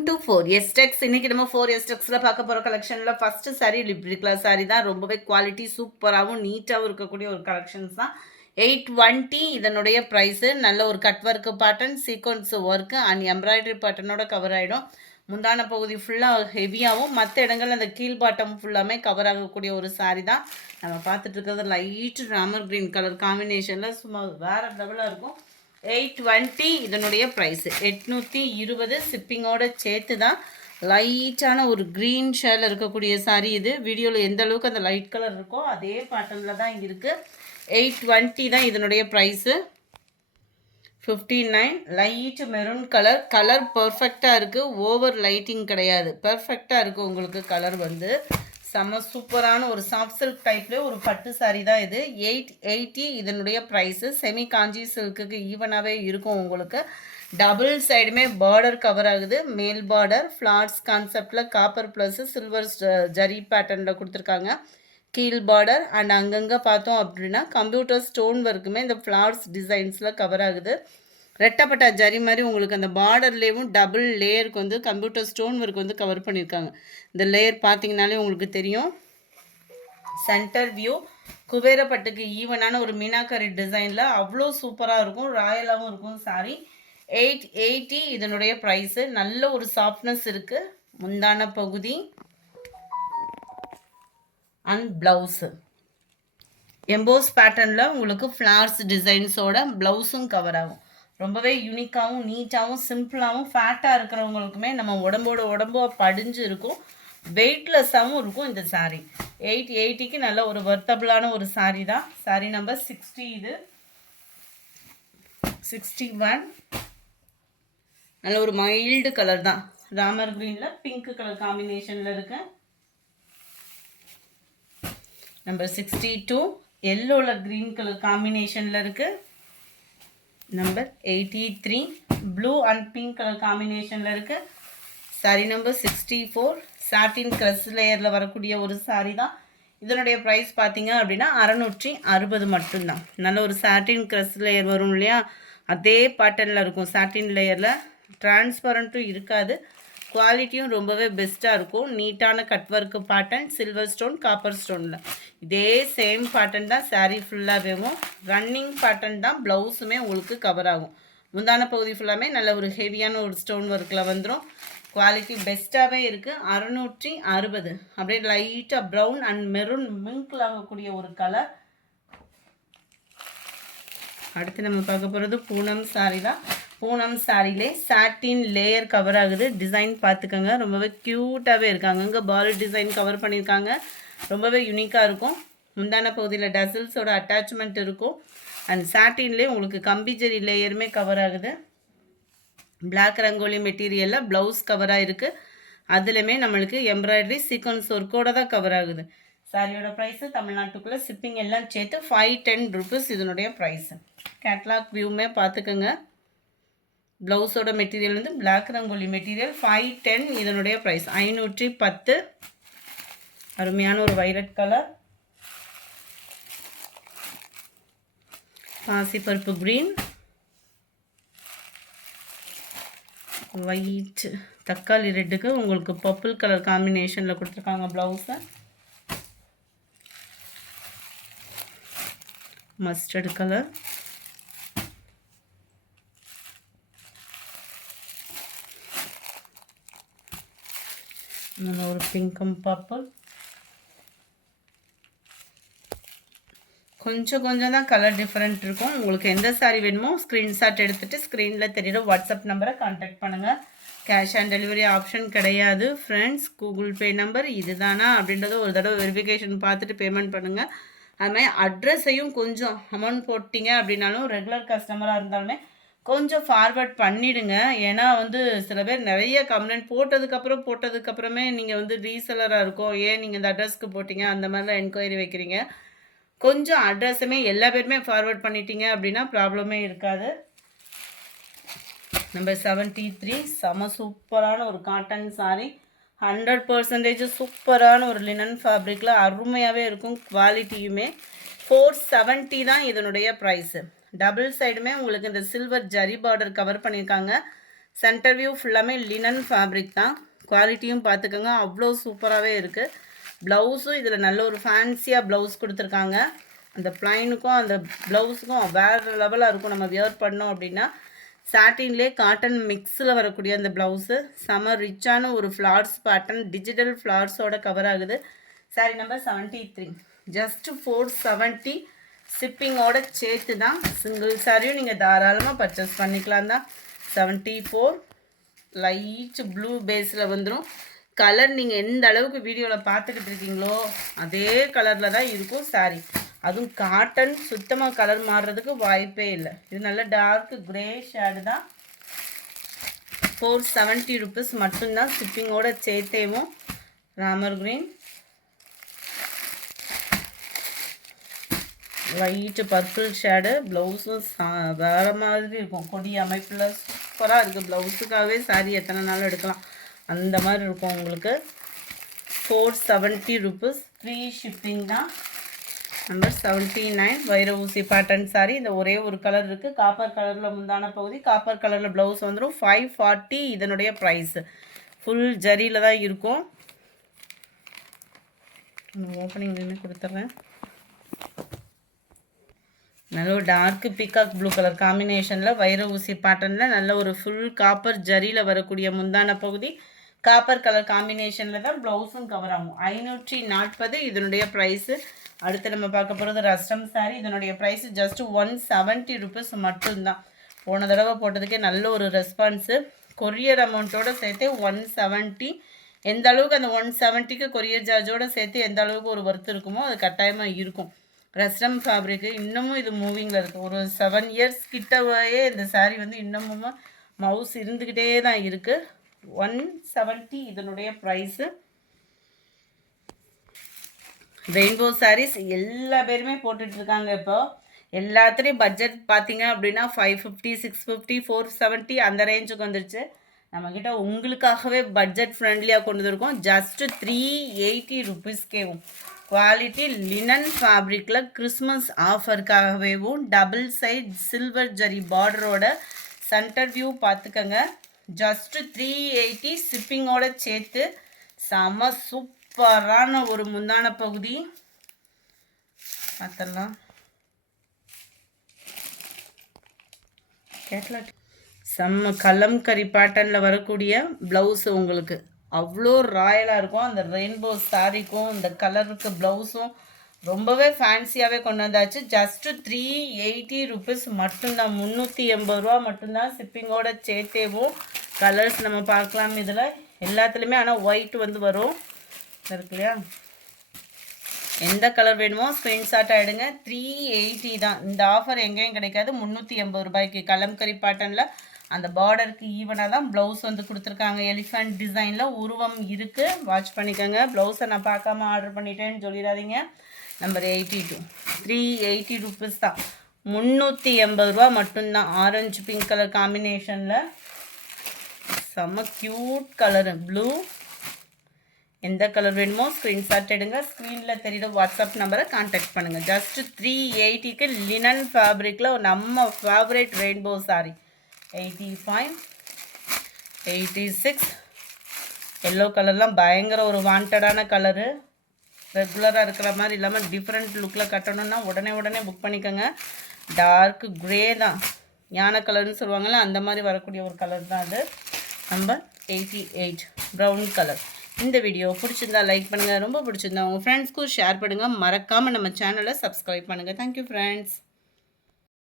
Welcome to 4STEX. இன்னைக்கு நம்ம 4STEXல பார்க்க போகிற கலெக்ஷனில் first sari Libre colour sari தான். ரொம்பவே குவாலிட்டி சூப்பராகவும் நீட்டாகவும் இருக்கக்கூடிய ஒரு கலெக்ஷன்ஸ் தான். 820 இதனுடைய ப்ரைஸு. நல்ல ஒரு cut work pattern, sequence work and embroidery பேட்டர்னோட கவர் ஆகிடும். முந்தான பகுதி ஃபுல்லாக ஹெவியாகவும், மற்ற இடங்கள் அந்த கீழ் பாட்டம் ஃபுல்லாமே கவர் ஆகக்கூடிய ஒரு சாரீ தான் நம்ம பார்த்துட்டு இருக்கிறது. லைட் ராமர் க்ரீன் கலர் காம்பினேஷனில் சும்மா வேறு லெவலாக இருக்கும். 820 இதனுடைய ப்ரைஸு. 820 ஷிப்பிங்கோட சேர்த்து தான். லைட்டான ஒரு க்ரீன் ஷேடில் இருக்கக்கூடிய சாரீ இது. வீடியோவில் எந்த அளவுக்கு அந்த லைட் கலர் இருக்கோ அதே பேட்டர்னில் தான் இங்கே இருக்குது. 820 தான் இதனுடைய ப்ரைஸு. 59 லைட் மெரூன் கலர் பர்ஃபெக்டாக இருக்குது. ஓவர் லைட்டிங் கிடையாது, பர்ஃபெக்டாக இருக்குது உங்களுக்கு கலர் வந்து. செம்ம சூப்பரான ஒரு சாஃப்ட் சில்க் டைப்லேயே ஒரு பட்டு சாரீ தான் இது. 880 இதனுடைய ப்ரைஸு. செமி காஞ்சி சில்க்குக்கு ஈவனாகவே இருக்கும் உங்களுக்கு. டபுள் சைடுமே பார்டர் கவர் ஆகுது. மேல் பார்டர் ஃப்ளார்ஸ் கான்செப்டில் காப்பர் ப்ளஸ் சில்வர் ஜரி பேட்டர்னில் கொடுத்துருக்காங்க. கீழ் பார்டர் அண்ட் அங்கங்கே பார்த்தோம் அப்படின்னா கம்ப்யூட்டர் ஸ்டோன் ஒர்க்குமே இந்த ஃப்ளார்ஸ் டிசைன்ஸில் கவர் ஆகுது. ரெட்டப்பட்ட ஜரி மாதிரி உங்களுக்கு அந்த பார்டர்லேயும் டபுள் லேயருக்கு வந்து கம்ப்யூட்டர் ஸ்டோன் ஒர்க் வந்து கவர் பண்ணியிருக்காங்க. இந்த லேயர் பார்த்தீங்கனாலே உங்களுக்கு தெரியும். சென்டர் வியூ குபேரப்பட்டுக்கு ஈவனான ஒரு மீனாக்கரி டிசைனில் அவ்வளோ சூப்பராக இருக்கும், ராயலாகவும் இருக்கும் சாரி. 880 இதனுடைய ப்ரைஸு. நல்ல ஒரு சாஃப்ட்னஸ் இருக்குது. முந்தான பகுதி அண்ட் ப்ளவுஸு எம்போஸ் பேட்டர்னில் உங்களுக்கு ஃப்ளார்ஸ் டிசைன்ஸோட ப்ளவுஸும் கவர் ஆகும். ரொம்பவே யூனிக்காகவும் நீட்டாகவும் சிம்பிளாகவும் ஃபேட்டாக இருக்கிறவங்களுக்குமே நம்ம உடம்போ படிஞ்சு இருக்கும். வெயிட்லெஸ்ஸாகவும் இருக்கும் இந்த சாரீ. 880க்கு நல்ல ஒரு வர்த்தபிளான ஒரு சாரீ தான். சாரீ நம்பர் 60 இது. 61 நல்ல ஒரு மைல்டு கலர் தான். ராமர் க்ரீனில் பிங்க் கலர் காம்பினேஷனில் இருக்கு. நம்பர் 62 எல்லோவில் க்ரீன் கலர் காம்பினேஷனில் இருக்குது. Number 83 blue and pink colour காம்பினேஷனில் இருக்குது. சாரீ நம்பர் 64 சாட்டின் க்ரஸ் லேயரில் வரக்கூடிய ஒரு சாரீ தான். இதனுடைய ப்ரைஸ் பார்த்தீங்க அப்படின்னா 660 மட்டும்தான். நல்ல ஒரு சாட்டின் க்ரஸ் லேயர் வரும் இல்லையா, அதே பேட்டர்னில் இருக்கும். சாட்டின் லேயரில் டிரான்ஸ்பரண்ட்டும் இருக்காது, குவாலிட்டியும் ரொம்பவே பெஸ்ட்டாக இருக்கும். நீட்டான cut work pattern, silver stone copper ஸ்டோனில் இதே சேம் பேட்டர்ன் தான் சாரீ ஃபுல்லாகவேவும். ரன்னிங் பேட்டர்ன் தான். ப்ளவுஸுமே உங்களுக்கு கவர் ஆகும். முந்தான பகுதி ஃபுல்லாமே நல்ல ஒரு ஹெவியான ஒரு ஸ்டோன் ஒர்க்கில் வந்துடும். குவாலிட்டி பெஸ்ட்டாகவே இருக்குது. 660 அப்படியே லைட்டாக ப்ரௌன் அண்ட் மெரூன் மிங்கிள் ஆகக்கூடிய ஒரு கலர். அடுத்து நம்ம பார்க்க போகிறது பூனம் சாரீ தான். பூனம் சாரிலே சாட்டின் லேயர் கவர் ஆகுது. டிசைன் பார்த்துக்கோங்க, ரொம்பவே க்யூட்டாகவே இருக்காங்க. அங்கே பால் டிசைன் கவர் பண்ணியிருக்காங்க. ரொம்பவே யூனிக்காக இருக்கும். முந்தான பகுதியில் டசில்ஸோட அட்டாச்மெண்ட் இருக்கும். அண்ட் சாட்டின்லேயே உங்களுக்கு கம்பிஜரி லேயருமே கவர் ஆகுது. பிளாக் ரங்கோலி மெட்டீரியலில் ப்ளவுஸ் கவராக இருக்குது. அதுலேயுமே நம்மளுக்கு எம்ப்ராய்டரி சீக்வன்ஸ் ஒர்க்கோடு தான் கவர் ஆகுது. சாரியோட ப்ரைஸு தமிழ்நாட்டுக்குள்ளே ஷிப்பிங் எல்லாம் சேர்த்து 510 ருபீஸ் இதனுடைய ப்ரைஸு. கேட்லாக் வியூமே பார்த்துக்கோங்க. ப்ளவுஸோட மெட்டீரியல் வந்து பிளாக் ரங்கோலி மெட்டீரியல். 510 இதனுடைய ப்ரைஸ். 510. அருமையான ஒரு வைலட் கலர், பாசிப்பருப்பு க்ரீன், ஒயிட், தக்காளி ரெட்டுக்கு உங்களுக்கு பர்பிள் கலர் காம்பினேஷனில் கொடுத்துருக்காங்க ப்ளவுஸை. மஸ்டர்டு கலர், ஒரு பிங்க்கும் பர்பிள். கொஞ்சம் தான் கலர் டிஃப்ரெண்ட் இருக்கும். உங்களுக்கு எந்த சாரீ வேணுமோ ஸ்க்ரீன்ஷாட் எடுத்துகிட்டு ஸ்க்ரீனில் தெரியுற வாட்ஸ்அப் நம்பரை கான்டாக்ட் பண்ணுங்கள். கேஷ் ஆன் டெலிவரி ஆப்ஷன் கிடையாது ஃப்ரெண்ட்ஸ். கூகுள் பே நம்பர் இது தானா அப்படின்றத ஒரு தடவை வெரிஃபிகேஷன் பார்த்துட்டு பேமெண்ட் பண்ணுங்கள். அதுமாதிரி அட்ரஸையும் கொஞ்சம் அமௌண்ட் போட்டிங்க அப்படின்னாலும் ரெகுலர் கஸ்டமராக இருந்தாலுமே கொஞ்சம் ஃபார்வர்ட் பண்ணிவிடுங்க. ஏன்னா வந்து சில பேர் நிறைய கம்ப்ளைண்ட் போட்டதுக்கப்புறமே நீங்கள் வந்து ரீசெலராக இருக்கும், ஏன் நீங்கள் இந்த அட்ரஸ்க்கு போட்டிங்க அந்த மாதிரிலாம் என்கொயரி வைக்கிறீங்க. கொஞ்சம் அட்ரஸுமே எல்லா பேருமே ஃபார்வர்ட் பண்ணிட்டீங்க அப்படின்னா ப்ராப்ளமே இருக்காது. நம்பர் 73 செம சூப்பரான ஒரு காட்டன் சாரீ. 100% சூப்பரான ஒரு லினன் ஃபேப்ரிக்கில் அருமையாகவே இருக்கும். குவாலிட்டியுமே 470 தான் இதனுடைய ப்ரைஸு. டபுள் சைடுமே உங்களுக்கு இந்த சில்வர் ஜரி பார்டர் கவர் பண்ணியிருக்காங்க. சென்டர் வியூ ஃபுல்லாமே லினன் ஃபேப்ரிக் தான். குவாலிட்டியும் பார்த்துக்கோங்க, அவ்வளோ சூப்பராகவே இருக்குது. ப்ளவுஸும் இதில் நல்ல ஒரு ஃபேன்சியாக ப்ளவுஸ் கொடுத்துருக்காங்க. அந்த ப்ளைனுக்கும் அந்த ப்ளவுஸுக்கும் வேறு லெவலாக இருக்கும். நம்ம வியர் பண்ணோம் அப்படின்னா சாட்டின்லேயே காட்டன் மிக்ஸில் வரக்கூடிய அந்த ப்ளவுஸு செம ரிச்சான ஒரு ஃப்ளார்ஸ் பேட்டர்ன், டிஜிட்டல் ஃப்ளார்ஸோட கவர் ஆகுது. Sorry number 73, just 470. ஷிப்பிங்கோட சேர்த்து தான். சிங்கிள் சாரியும் நீங்கள் தாராளமாக பர்ச்சேஸ் பண்ணிக்கலாம் தான். 74 லைட் ப்ளூ பேஸில் வந்துடும். கலர் நீங்கள் எந்த அளவுக்கு வீடியோவில் பார்த்துக்கிட்டு இருக்கீங்களோ அதே கலரில் தான் இருக்கும் சாரி. அதுவும் காட்டன், சுத்தமாக கலர் மாறுறதுக்கு வாய்ப்பே இல்லை. இது நல்ல டார்க் கிரே ஷேடு தான். 470 ருபீஸ் மட்டும்தான் ஷிப்பிங்கோட சேர்த்தேவும். Ramar green, light purple shade. ப்ளவுஸும் வேறு மாதிரி இருக்கும், கொடி அமைப்பில் சூப்பராக இருக்குது. ப்ளவுஸுக்காகவே சாரி எத்தனை நாள் எடுக்கலாம் அந்த மாதிரி இருக்கும் உங்களுக்கு. 470 ருபீஸ், ஃப்ரீ ஷிப்பிங் தான். நம்பர் 79 வைர ஊசி பேட்டர்ன் சாரி. இந்த ஒரே ஒரு கலர் இருக்குது, காப்பர் கலரில் முந்தான பகுதி, காப்பர் கலரில் ப்ளவுஸ் வந்துடும். 540 இதனுடைய ப்ரைஸு. ஃபுல் ஜரியில் தான் இருக்கும். ஓப்பனிங் நின்று கொடுத்துட்றேன். நல்ல ஒரு டார்க் பீகாக் ப்ளூ கலர் காம்பினேஷனில் வைர ஊசி பேட்டர்னில் நல்ல ஒரு ஃபுல் காப்பர் ஜரியில் வரக்கூடிய முந்தான பகுதி, காப்பர் கலர் காம்பினேஷனில் தான் ப்ளவுஸும் கவர் ஆகும். 540 இதனுடைய ப்ரைஸு. அடுத்து நம்ம பார்க்க போகிறது ரஸ்டம் சாரி. இதனுடைய ப்ரைஸு ஜஸ்ட் 170 ருபீஸ் மட்டும்தான். போன தடவை போட்டதுக்கே நல்ல ஒரு ரெஸ்பான்ஸு. கொரியர் அமௌண்ட்டோடு சேர்த்து 170. எந்த அளவுக்கு அந்த 170க்கு கொரியர் சார்ஜோடு சேர்த்து எந்த அளவுக்கு ஒரு ஒர்த் இருக்குமோ அது கட்டாயமாக இருக்கும். ரஸ்டம் ஃபேப்ரிக்கு இன்னமும் இது மூவிங்கில் இருக்குது. ஒரு 7 இயர்ஸ் கிட்டவே இந்த சாரீ வந்து இன்னமும் மவுஸ் இருந்துக்கிட்டே தான் இருக்குது. 170 இதனுடைய ப்ரைஸு. ரெயின்போ சாரீஸ் எல்லா பேருமே போட்டுட்ருக்காங்க. இப்போ எல்லாத்துலேயும் பட்ஜெட் பார்த்தீங்க அப்படின்னா 550, 650, 470 அந்த ரேஞ்சுக்கு வந்துருச்சு. நம்மக்கிட்ட உங்களுக்காகவே பட்ஜெட் ஃப்ரெண்ட்லியாக கொண்டு வந்துருக்கோம். ஜஸ்ட்டு 380 ருபீஸ்க்கேவும். குவாலிட்டி லினன் ஃபேப்ரிக்கில் கிறிஸ்மஸ் ஆஃபருக்காகவேவும் டபுள் சைட் சில்வர் ஜரி பார்டரோட சென்டர் வியூ பார்த்துக்கங்க. ஜஸ்ட்டு 380 ஷிப்பிங்கோட சேர்த்து. செம சூப்பரான ஒரு முந்தான பகுதி பார்த்தலாம். கேட்லாக் செம்ம கலம்கரி பேட்டர்னில் வரக்கூடிய ப்ளவுஸு உங்களுக்கு அவ்வளோ ராயலாக இருக்கும். அந்த ரெயின்போ சாரிக்கும் இந்த கலருக்கு ப்ளவுஸும் ரொம்பவே ஃபேன்சியாகவே கொண்டு வந்தாச்சு. ஜஸ்ட்டு 380 ருபீஸ் மட்டும்தான். 380 ரூபா மட்டும்தான் ஷிப்பிங்கோட சேர்த்தேவும். கலர்ஸ் நம்ம பார்க்கலாம் இதில் எல்லாத்துலேயுமே. ஆனால் ஒயிட் வந்து வரும் இருக்கு இல்லையா. எந்த கலர் வேணுமோ ஸ்க்ரீன்ஷாட் ஆகிடுங்க. 380 தான். இந்த ஆஃபர் எங்கேயும் கிடைக்காது. 380 ரூபாய்க்கு கலம்கரி பேட்டர்னில் அந்த பார்டருக்கு ஈவனாக தான் ப்ளவுஸ் வந்து கொடுத்துருக்காங்க. எலிஃபண்ட் டிசைனில் உருவம் இருக்குது. வாட்ச் பண்ணிக்கோங்க. ப்ளவுஸை நான் பார்க்காம ஆர்டர் பண்ணிட்டேன்னு சொல்லிடாதீங்க. நம்பர் 82, 380 ருபீஸ் தான். 380 ரூபா மட்டும்தான். ஆரஞ்சு பிங்க் கலர் காம்பினேஷனில் செம்ம க்யூட் கலரு ப்ளூ. எந்த கலர் வேணுமோ ஸ்க்ரீன்ஷாட் எடுங்க. ஸ்க்ரீனில் தெரியுற வாட்ஸ்அப் நம்பரை கான்டாக்ட் பண்ணுங்கள். ஜஸ்ட்டு 380க்கு லினன் ஃபேப்ரிக்கில் நம்ம ஃபேவரேட் ரெயின்போ சாரி. 85, 86 எல்லோ கலர்லாம் பயங்கர ஒரு வாண்டடான கலரு. ரெகுலராக இருக்கிற மாதிரி இல்லாமல் டிஃப்ரெண்ட் லுக்கில் கட்டணுன்னா உடனே புக் பண்ணிக்கோங்க. டார்க் க்ரே தான், யானை கலர்னு சொல்லுவாங்கள்ல அந்த மாதிரி வரக்கூடிய ஒரு கலர் தான் அது. Number 88 brown colour. இந்த வீடியோ பிடிச்சிருந்தா லைக் பண்ணுங்கள். ரொம்ப பிடிச்சிருந்தா உங்கள் ஃப்ரெண்ட்ஸ்க்கும் ஷேர் பண்ணுங்கள். மறக்காமல் நம்ம சேனலை சப்ஸ்கிரைப் பண்ணுங்கள். Thank you friends.